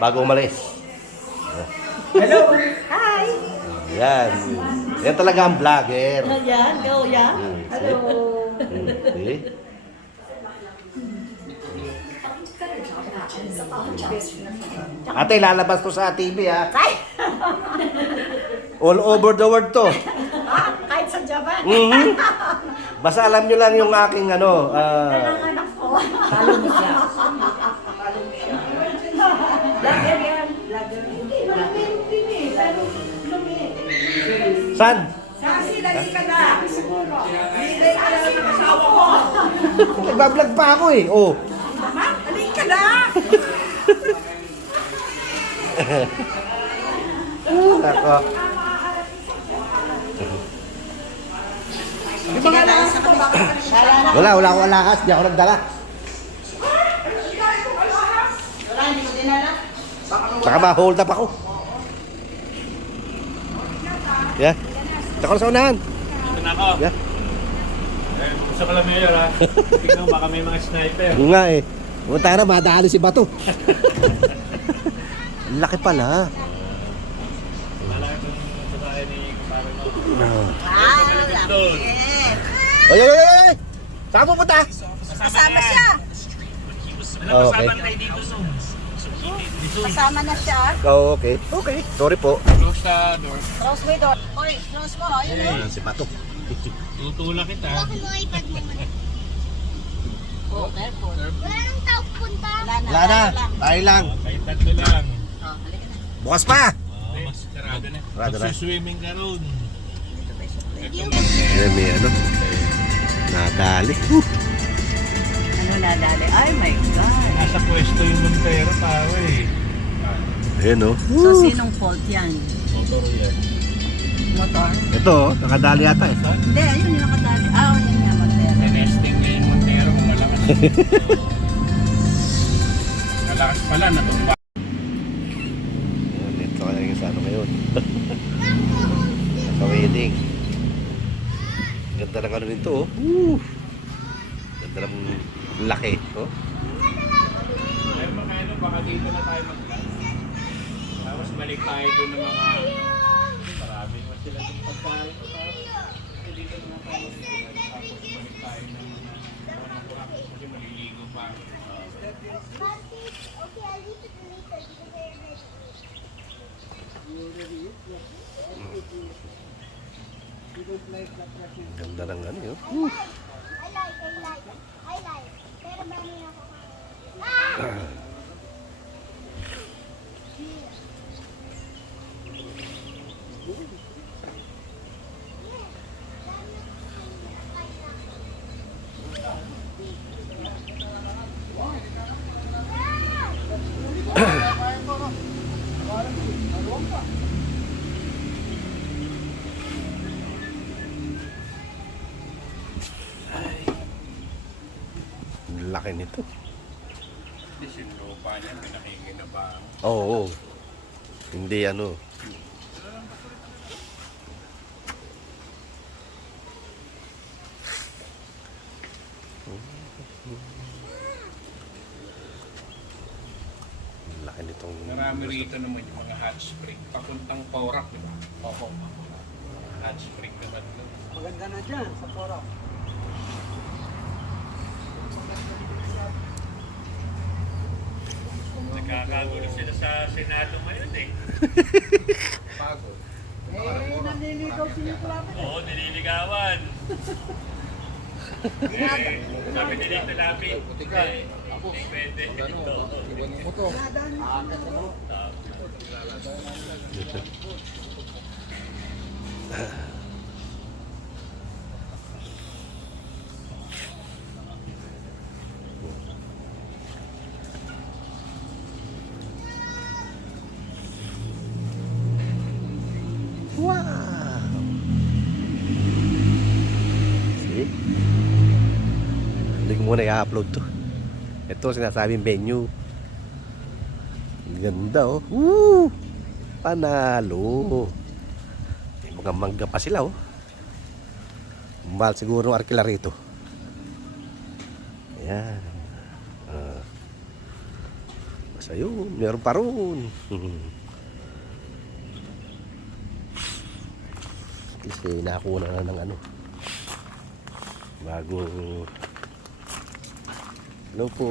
bago umalis. Hello! Hi! Yan. Yan talaga ang vlogger. Yan, go, yan. Hello. See? Ate, lalabas to sa TV ha. Ay! All over the world to. Kahit sa Japan. Basta alam nyo lang yung aking ano. Ang anak ko. Talong siya. Talong siya. Lager yan. Lager. San? Kasi lagi ka na. Siguro. Hindi ka na ng asawa ko. Nagbablog pa ako eh. Oh. Mama, alin ka na. Ako. Di ba nga lang sa Wala akong alakas. Di ako nagdala. Wala, hindi ko dinala. Baka ma-hold up ako. Yeah. Tsaka sa unahan. Ito na ako. Yeah. Gusto ko lang mayor ha. Tingnan baka may mga sniper. Yung nga eh. Punta na, madali si Bato. Ang laki pala. Malaki itong babae ni kumpare mo. Doon. Oy, oy, oy, oy! Saan pupunta? Kasama siya. Oh, okay. Kasama na siya. Oh, okay. Okay. Sorry po. Close the door. Close mo door. Oy, close mo. Ayun. Si Bato. Tutulak kita. Oh, careful. Wala nang tao punta. Wala na. Tayo lang. Kahit tatlo lang. Oh, halika na. Bukas pa. Mas sarado na. Sarado na. Magsuswimming ka roon. Yan may ano. Nadali. Ano nadali? Ay my God. Nasa pwesto yung Montero tao eh. Ayan oh. So, sinong fault yan? Motor yan. Motor? Ito oh, nakadali yata eh. Hindi, ayun yung nakadali. Ah, yun nga, motor. Nesting niya yung Montero kung malakas. Malakas pala, natumba. Ayan, ito kaya yung sa ano ngayon. Sa wedding. Ganda ng ano nito oh. Ganda ng laki oh. Ay, mga ano, baka dito na tayo mag-lunch. Tapos balik tayo doon ng mga... Marami naman sila yung pagkain. Tapos dito na tayo mag-lunch. Tapos balik tayo ng mga... Kasi maliligo pa. Okay, I'll leave it later because Ganda ng ano yun. I like. Pero marami ako kain. Laki nito. Hindi yung lupa niya, pinakikinabangan. Oo. Hindi ano. Laki nitong... Marami rito naman yung mga hot spring. Papuntang Porac, di ba? Oo. Hot spring naman doon. Maganda na dyan sa Porac. Nagkakagulo sila sa Senado ngayon eh. Pagod. Naniligaw sila klapit. Oo, nililigawan. Sabi nila ito lapit. Hindi pwede. Mo to. Wow! See? Hindi ko muna i-upload to. Ito sinasabing venue. Ganda oh. Woo! Panalo. May mga mangga pa sila oh. Mahal siguro ng arkila rito. Ayan. Ayun, meron pa ron. Kasi nakakuha na ng ano. Bagong... Hello po.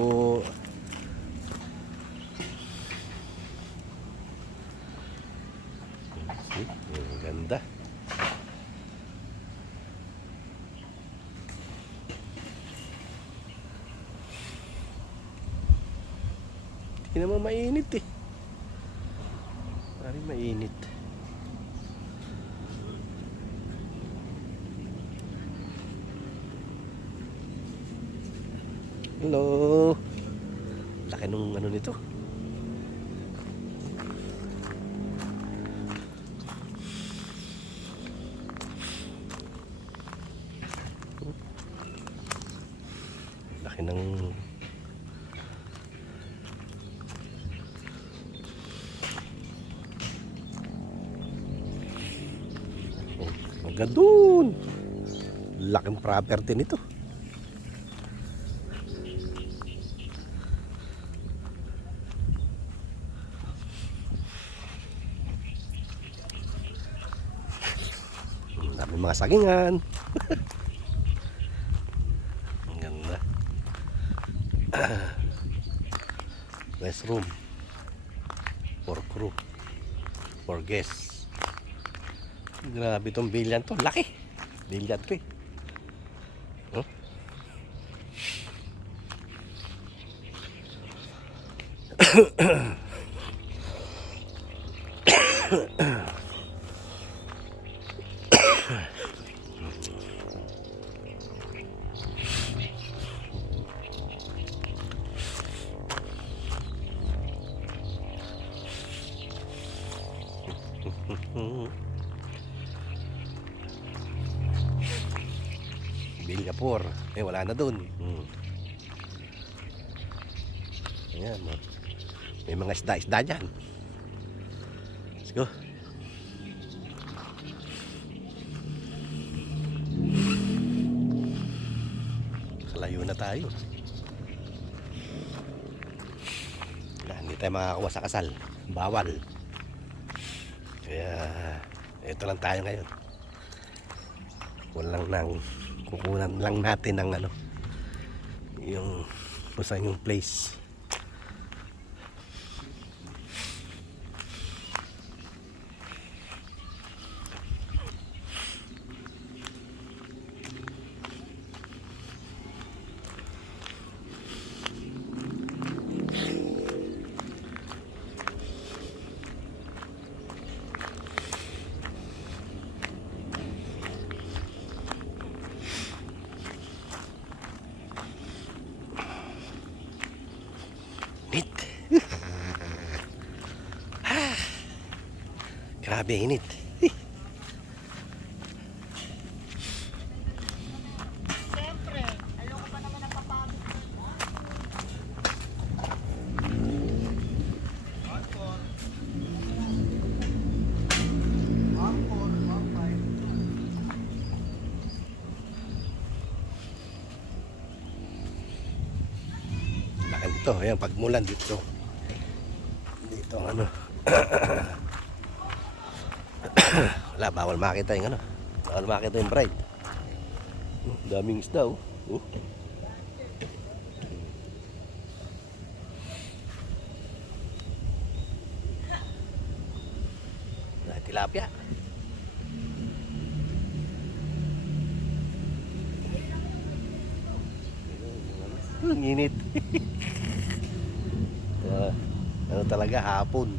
Ang ganda. Hindi naman mainit eh. Parang mainit. Hello. Laki nung ano nito. Laki ng hanggang doon. Laking property nito. Dami mga sagingan. Ang ganda. Restroom for crew, for guests. Grabe tong billiard to, laki. Billiard to eh. Huh? Bilgapur. Eh, wala na dun. Ayan, may mga isda-isda dyan. Let's go. Kalayo na tayo. Hindi tayo makakuha sa kasal. Bawal. Kaya ito lang tayo ngayon. Kukunan lang natin ng ano, yung kung saan yung place. Init. Grabe init. Siyempre, ayoko pa naman napapagod. Laki dito, ayan, pagmulan dito. Dito ang ano. Wala, bawal makita yung ano. Bawal makita yung bride. Daming isda oh. Tilapia. Ang init. Ano talaga, hapon.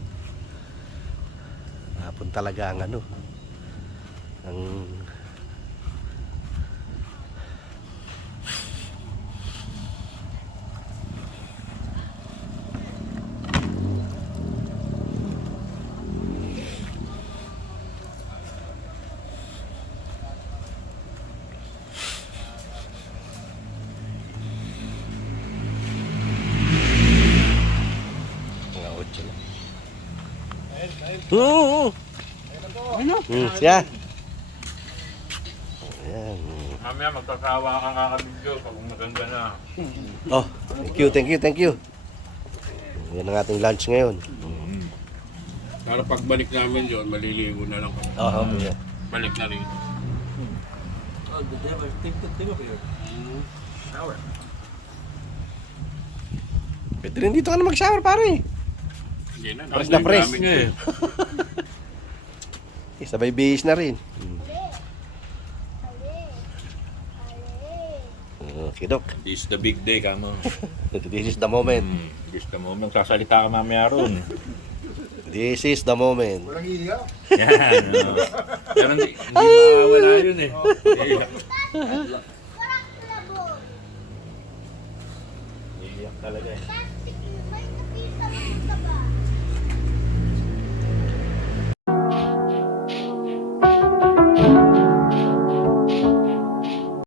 Hapon talaga ang ano. Ang Oo. Siya. Ayan. Mamaya magkakawa kang kakabidyo pag maganda na. Oh, thank you. Yan ang ating lunch ngayon. Para pagbalik namin yun, maliligo na lang kami. Oo, yeah. Balik na rin. Oh, the devil, think of here. Shower. Pwede rin dito ka na mag-shower, pare. Hindi na. Press na press. Namin nga eh. Sabay bihis na rin. Okay, Dok. This is the big day, kamo. This is the moment. This is the moment. Sasalita ka mamaya ron. This is the moment. Walang iiyak. Yan. Pero hindi mawawala yun eh. Iiyak talaga eh.